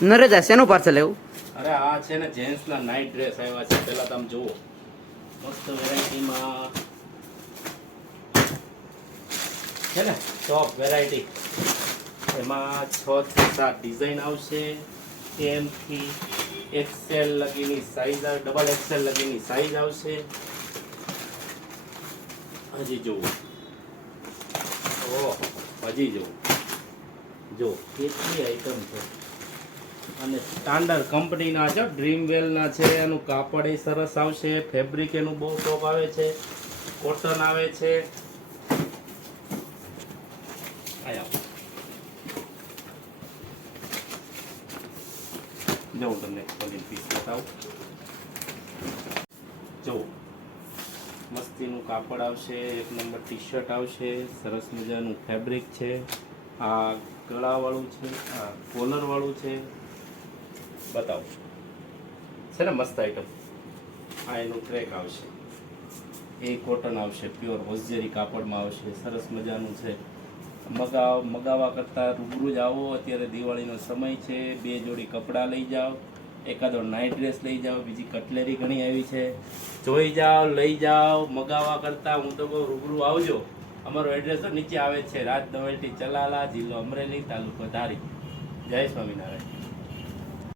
નરેજા શેનું પાર્સલ લેવું? અરે આ છે ને જેન્ટ્સના નાઇટ ડ્રેસ આવ્યા છે. પહેલા તમે જુઓ, મસ્ત વેરાયટીમાં છે ને, ટોપ વેરાયટી. એમાં 6 થી 7 ડિઝાઇન આવશે. એમ થી એક્સેલ લગીની સાઈઝ આવે, ડબલ એક્સેલ લગીની સાઈઝ આવશે. હજી જુઓ, ઓહો, હજી જુઓ, જો કેટલી આઈટમ છે. અને સ્ટાન્ડર્ડ કંપનીના છે, ડ્રીમવેલના છે. એનું કાપડ એ સરસ આવશે. ફેબ્રિક એનું બહુ ટોપ આવે છે. કોટન આવે છે. જો હું તમને ખોલીને પીસ બતાવું. જો મસ્તીનું કાપડ આવશે, એક નંબર ટી શર્ટ આવશે, સરસ મજાનું ફેબ્રિક છે. આ ગળાવાળું છે, આ કોલરવાળું છે. બતાવો, છે ને મસ્ત આઈટમ. આ એનું ક્રેક આવશે, એ કોટન આવશે, પ્યોર હોઝજરી કાપડમાં આવશે. સરસ મજાનું છે. મગાવવા કરતાં રૂબરૂ જ આવો. અત્યારે દિવાળીનો સમય છે. 2 જોડી કપડાં લઈ જાઓ, એકાદો નાઇટ ડ્રેસ લઈ જાઓ, બીજી કટલેરી ઘણી આવી છે. જોઈ જાઓ, લઈ જાઓ. મગાવવા કરતાં હું તો કહું રૂબરૂ આવજો. અમારો એડ્રેસ તો નીચે આવે છે, રાજ નોવેલ્ટી, ચલાલા, જિલ્લો અમરેલી, તાલુકો ધારી. જય સ્વામિનારાયણ.